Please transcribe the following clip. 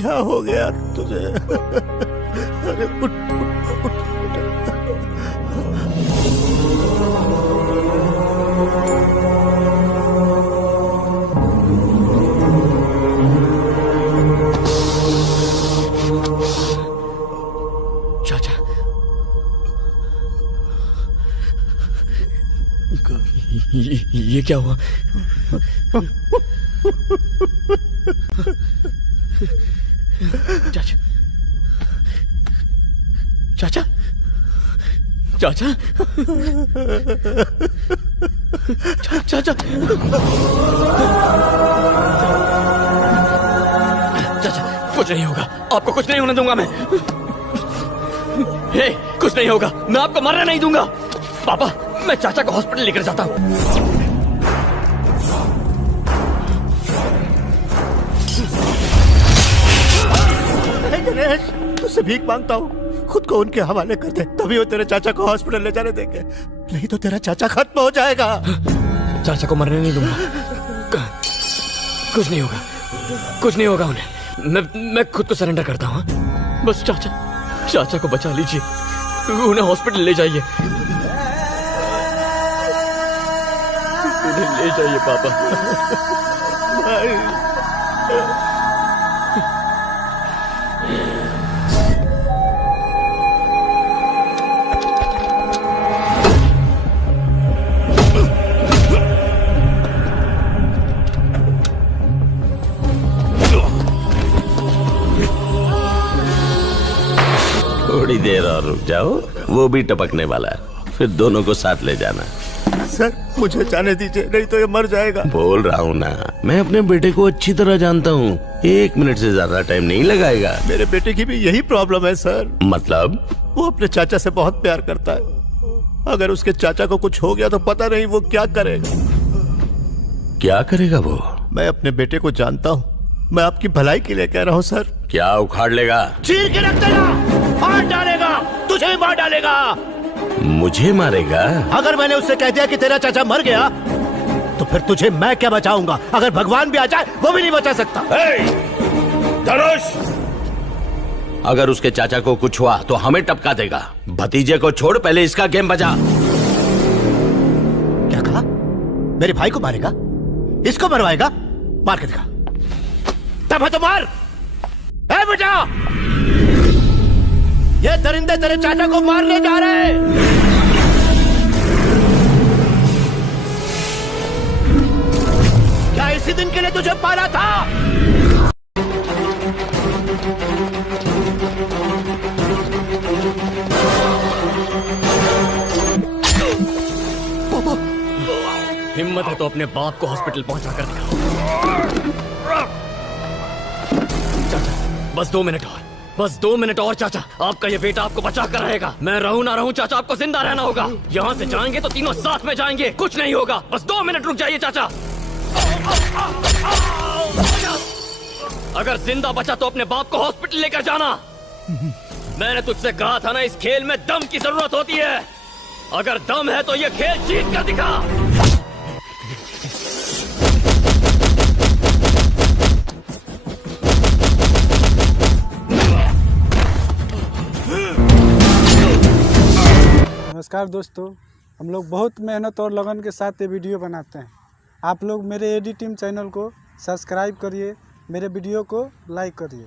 क्या हो गया तुझे? अरे उठ, उठ, उठ, चाचा, ये क्या हुआ? चाचा, चाचा, चाचा, चाचा, चाचा, कुछ नहीं होगा, आपको कुछ नहीं होने दूंगा मैं। हे, कुछ नहीं होगा, मैं आपको मरने नहीं दूंगा। पापा, मैं चाचा को हॉस्पिटल लेकर जाता हूँ। गणेश, तुझसे भीख मांगता हूँ, खुद को उनके हवाले कर दे, तभी वो तेरे चाचा को हॉस्पिटल ले जाने देंगे, नहीं तो तेरा चाचा खत्म हो जाएगा। चाचा को मरने नहीं दूंगा, कुछ नहीं होगा, कुछ नहीं होगा उन्हें। मैं खुद को सरेंडर करता हूँ। बस चाचा को बचा लीजिए, उन्हें हॉस्पिटल ले जाइए, उन्हें ले जाइए पापा। थोड़ी देर और रुक जाओ, वो भी टपकने वाला है, फिर दोनों को साथ ले जाना। सर, मुझे जाने दीजिए, नहीं तो ये मर जाएगा। बोल रहा हूँ ना, मैं अपने बेटे को अच्छी तरह जानता हूँ, 1 मिनट से ज्यादा टाइम नहीं लगाएगा। मेरे बेटे की भी यही प्रॉब्लम है सर। मतलब? वो अपने चाचा से बहुत प्यार करता है, अगर उसके चाचा को कुछ हो गया तो पता नहीं वो क्या करेगा। क्या करेगा वो? मैं अपने बेटे को जानता हूँ, मैं आपकी भलाई के लिए कह रहा हूँ सर। क्या उखाड़ लेगा? चीर के रख देगा, मार डालेगा, तुझे भी मार डालेगा। मुझे मारेगा? अगर मैंने उससे कह दिया कि तेरा चाचा मर गया, तो फिर तुझे मैं क्या बचाऊंगा? अगर भगवान भी आ जाए वो भी नहीं बचा सकता। धनुष, अगर उसके चाचा को कुछ हुआ तो हमें टपका देगा। भतीजे को छोड़, पहले इसका गेम बजा। क्या कहा? मेरे भाई को मारेगा? इसको मरवाएगा? मार के दिखा, तब है तो मार। ए बेटा, ये दरिंदे तेरे चाचा को मारने जा रहे हैं। क्या इसी दिन के लिए तुझे पाला था? हिम्मत है तो अपने बाप को हॉस्पिटल पहुंचा कर दिखाओ। चाचा, बस 2 मिनट और, बस 2 मिनट और चाचा, आपका ये बेटा आपको बचा कर रहेगा। मैं रहूं ना रहूं चाचा, आपको जिंदा रहना होगा। यहाँ से जाएंगे तो तीनों साथ में जाएंगे, कुछ नहीं होगा। बस 2 मिनट रुक जाइए चाचा। अगर जिंदा बचा तो अपने बाप को हॉस्पिटल लेकर जाना। मैंने तुझसे कहा था ना, इस खेल में दम की जरूरत होती है। अगर दम है तो ये खेल जीत कर दिखा। नमस्कार दोस्तों, हम लोग बहुत मेहनत और लगन के साथ ये वीडियो बनाते हैं। आप लोग मेरे एडी टीम चैनल को सब्सक्राइब करिए, मेरे वीडियो को लाइक करिए।